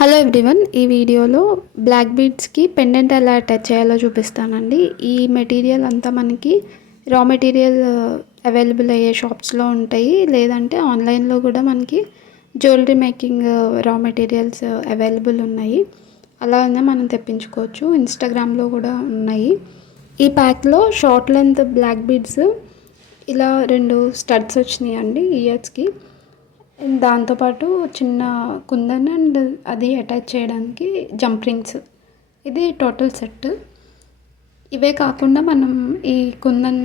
Hello everyone, ఈ వీడియోలో black బీడ్స్కి pendant ఎలా అటాచ్ చేయాలో చూపిస్తానండి. ఈ మెటీరియల్ అంతా మనకి రా మెటీరియల్ అవైలబుల్ అయ్యే షాప్స్లో ఉంటాయి, లేదంటే ఆన్లైన్లో కూడా మనకి జ్యువెలరీ మేకింగ్ రా మెటీరియల్స్ అవైలబుల్ ఉన్నాయి. అలా మనం తెప్పించుకోవచ్చు. ఇన్స్టాగ్రామ్లో కూడా ఉన్నాయి. ఈ ప్యాక్లో షార్ట్ లెంత్ బ్లాక్ బీడ్స్ ఇలా 2 స్టడ్స్ వచ్చినాయండి ఇయర్స్కి. దాంతోపాటు చిన్న కుందన్ అండ్ అది అటాచ్ చేయడానికి జంప్ రింగ్స్. ఇది టోటల్ సెట్. ఇవే కాకుండా మనం ఈ కుందన్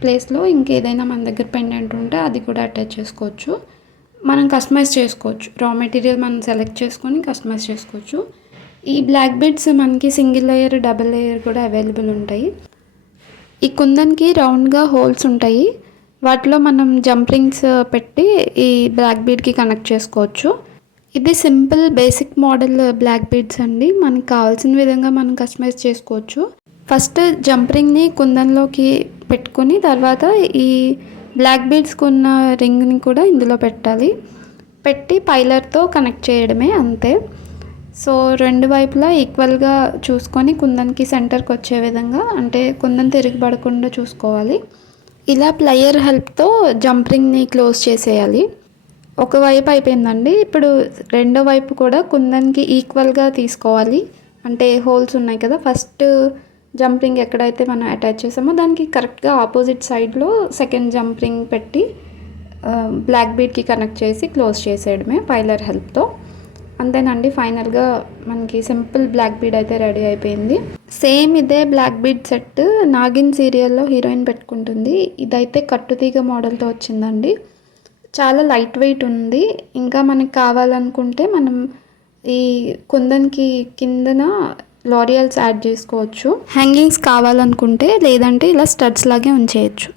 ప్లేస్లో ఇంకేదైనా మన దగ్గర పెండెంట్ ఉంటే అది కూడా అటాచ్ చేసుకోవచ్చు. మనం కస్టమైజ్ చేసుకోవచ్చు. రా మెటీరియల్ మనం సెలెక్ట్ చేసుకొని కస్టమైజ్ చేసుకోవచ్చు. ఈ బ్లాక్ బీడ్స్ మనకి సింగిల్ లేయర్, డబుల్ లేయర్ కూడా అవైలబుల్ ఉంటాయి. ఈ కుందన్కి రౌండ్గా హోల్స్ ఉంటాయి. వాటిలో మనం జంప్ రింగ్స్ పెట్టి ఈ బ్లాక్ బీడ్కి కనెక్ట్ చేసుకోవచ్చు. ఇది simple basic model black beads అండి. మనకు కావాల్సిన విధంగా మనం కస్టమైజ్ చేసుకోవచ్చు. ఫస్ట్ జంప్ రింగ్ని కుందన్లోకి పెట్టుకొని తర్వాత ఈ బ్లాక్ బీడ్స్కి ఉన్న రింగ్ని కూడా ఇందులో పెట్టాలి. పెట్టి పైలర్తో కనెక్ట్ చేయడమే, అంతే. సో 2 వైపులా ఈక్వల్గా చూసుకొని కుందన్కి సెంటర్కి వచ్చే విధంగా, అంటే కుందన్ తిరిగిపడకుండా చూసుకోవాలి. ఇలా ప్లయర్ హెల్ప్తో జంప్ రింగ్ని క్లోజ్ చేసేయాలి. ఒకవైపు అయిపోయిందండి. ఇప్పుడు రెండో వైపు కూడా కుందన్కి ఈక్వల్గా తీసుకోవాలి. అంటే హోల్స్ ఉన్నాయి కదా, ఫస్ట్ జంప్ రింగ్ ఎక్కడైతే మనం అటాచ్ చేసామో దానికి కరెక్ట్గా ఆపోజిట్ సైడ్లో సెకండ్ జంప్ రింగ్ పెట్టి బ్లాక్ బీడ్కి కనెక్ట్ చేసి క్లోజ్ చేసేయడమే పైలర్ హెల్ప్తో. అంతేనండి, ఫైనల్గా మనకి సింపుల్ బ్లాక్ బీడ్ అయితే రెడీ అయిపోయింది. సేమ్ ఇదే బ్లాక్ బీడ్ సెట్ నాగిన్ సీరియల్లో హీరోయిన్ పెట్టుకుంటుంది. ఇదైతే కట్టుతీగ మోడల్తో వచ్చిందండి. చాలా లైట్ వెయిట్ ఉంది. ఇంకా మనకు కావాలనుకుంటే మనం ఈ కుందన్కి కిందన లారియల్స్ యాడ్ చేసుకోవచ్చు. హ్యాంగింగ్స్ కావాలనుకుంటే, లేదంటే ఇలా స్టడ్స్ లాగే ఉంచేయచ్చు.